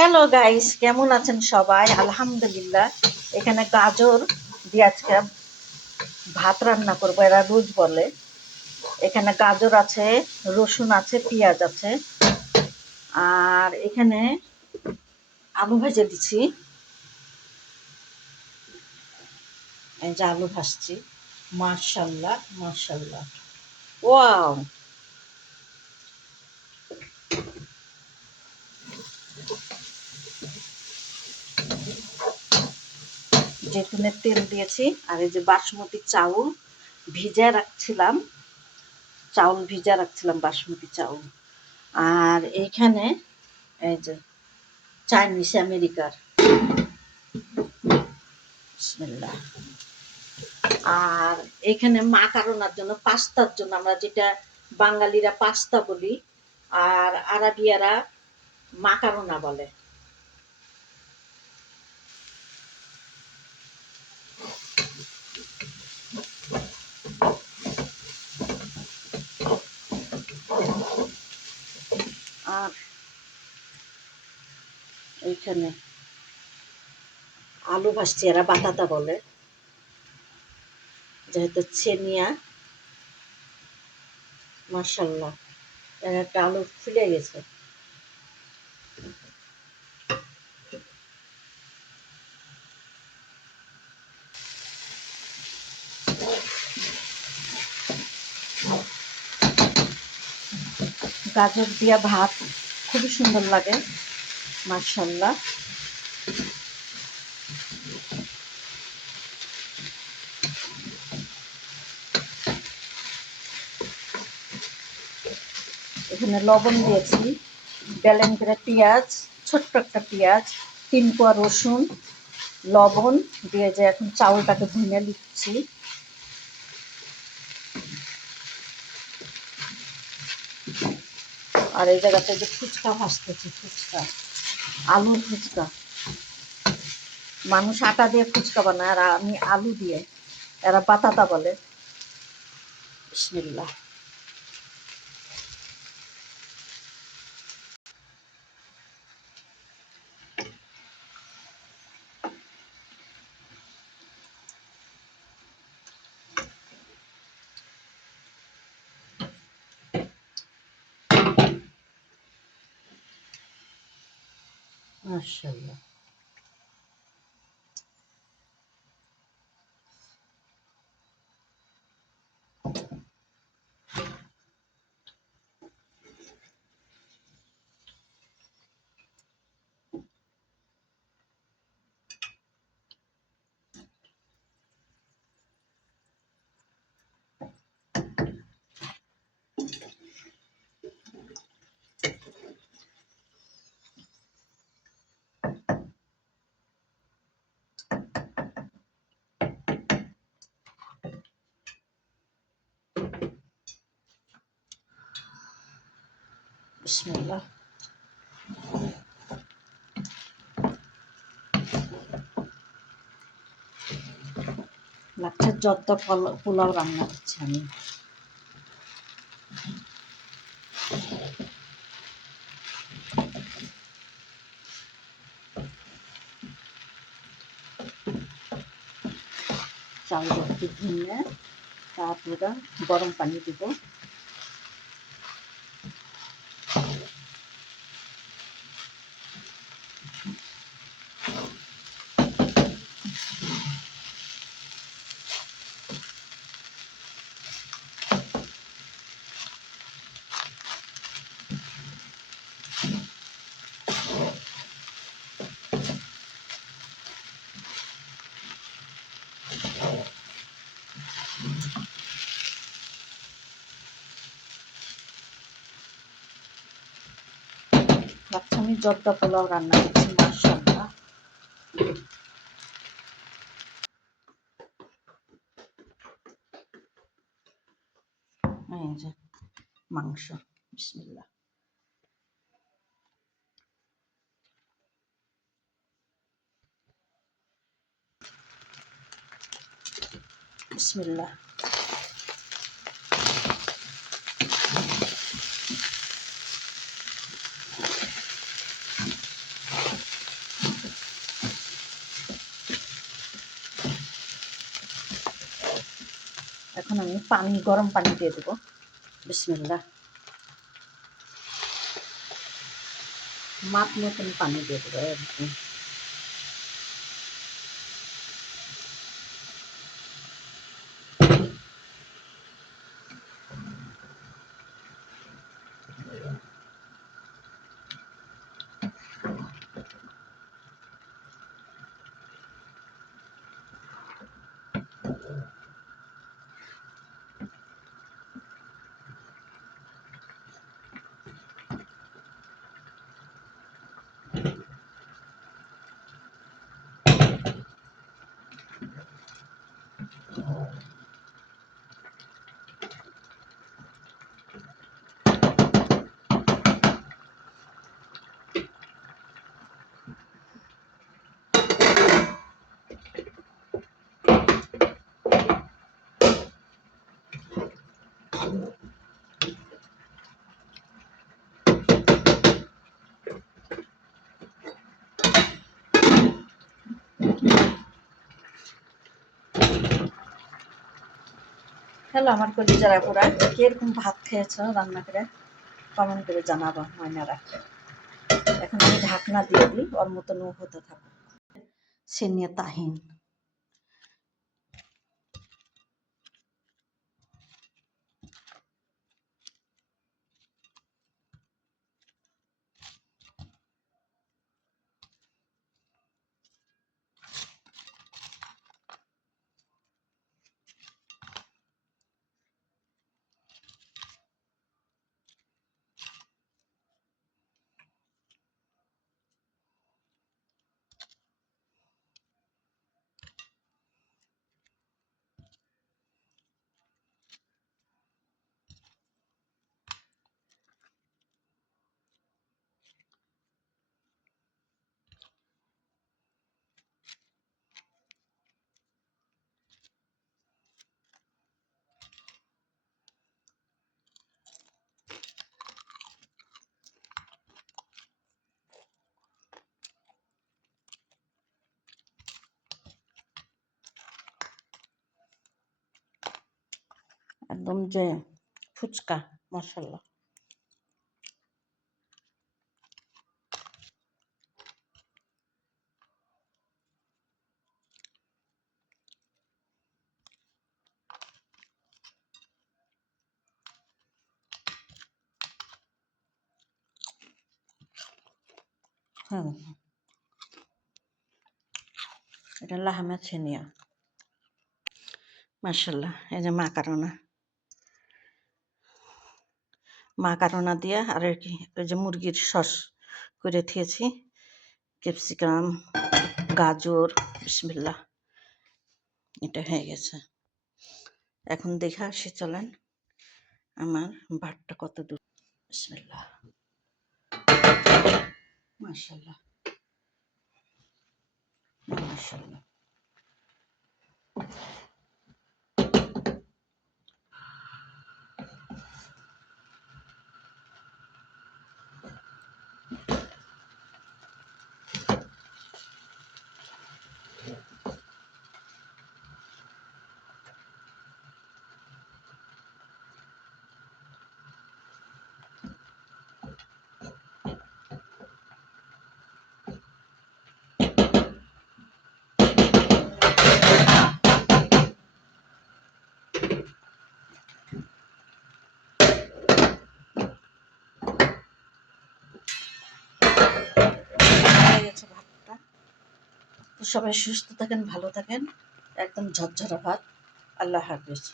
Hello guys, কেমন আছেন সবাই? আলহামদুলিল্লাহ। এখানে গাজর দিয়ে আজকে ভাত রান্না করবো, এরা রোজ বলে। এখানে গাজর আছে, রসুন আছে, পেঁয়াজ আছে, আর এখানে আলু ভেজে দিচ্ছি। এই যে আলু ভাজছি। মাশাল্লাহ মাশাল্লাহ, ওয়াও। জৈতুনের তেল দিয়েছি, আর এই যে বাসমতি চাউল ভিজা রাখছিলাম বাসমতি চাউল। আর এইখানে এই যে চাইনিজ আমেরিকার, বিসমিল্লাহ। আর এখানে মাকারোনার জন্য, পাস্তার জন্য, আমরা যেটা বাঙালিরা পাস্তা বলি আর আরাবিয়ারা মাকারোনা বলে। আর এইখানে আলু ভাজছি, এরা বাতাতা বলে, যেহেতু ছেনিয়া। মাশাল্লাহ, এর একটা আলু ফুলে গেছে। গাজর দিয়া ভাত খুবই সুন্দর লাগে, মাশাল্লাহ। এখানে লবণ দিয়েছি, বেলেন করে পেঁয়াজ, ছোট্ট একটা পেঁয়াজ, 3 কোয়া রসুন, লবণ দিয়ে যে এখন চাউলটাকে ভুনে নিচ্ছি। আর এই জায়গাতে যে ফুচকা ভাজতেছি, ফুচকা, আলুর ফুচকা। মানুষ আটা দিয়ে ফুচকা বানায়, আর আমি আলু দিয়ে, এরা বাতাতা বলে। বিসমিল্লাহ। মাশাআল্লাহ। বিসমিল্লাহ। লাচ্ছার জর্দা পোলাও রান্না করছি আমি। চাউলটা একটু ভুনে তারপরে গরম পানি দিব। লাচ্ছানি জর্দা পোলাও রান্না করছি, মাশাআল্লাহ। এই যে মাংস, বিসমিল্লাহ। বিসমিল্লাহ। এখন আমি গরম পানি দিয়ে দেবো। বিসমিল্লাহ। মাপ মতন পানি দিয়ে দেবো একদম। হ্যালো আমার কলিজার আপুরা, কিরকম ভাত খেয়েছো রান্না করে কমেন্ট করে জানাবো ময়নারা। এখন আমি ঢাকনা দিয়ে দিই, ওর মতন হতে থাকুক। সেনিয়া তাহিন, একদম যে ফুচকা, মাশাআল্লাহ। হ্যাঁ, এটা লাহামা ছেনিয়া, মাশাআল্লাহ। এই যে মাকারোনা দিয়া আর কি ওই যে মুরগির সস করে দিয়েছি, ক্যাপসিকাম, গাজর, বিসমিল্লাহ। এটা হয়ে গেছে। এখন দেখে আসি, চলেন আমার ভাতটা কত দূর। বিসমিল্লাহ, মাশাআল্লাহ মাশাআল্লাহ। ভাতটা তো সবাই সুস্থ থাকেন, ভালো থাকেন, একদম ঝরঝরা ভাত। আল্লাহ হাফিজ।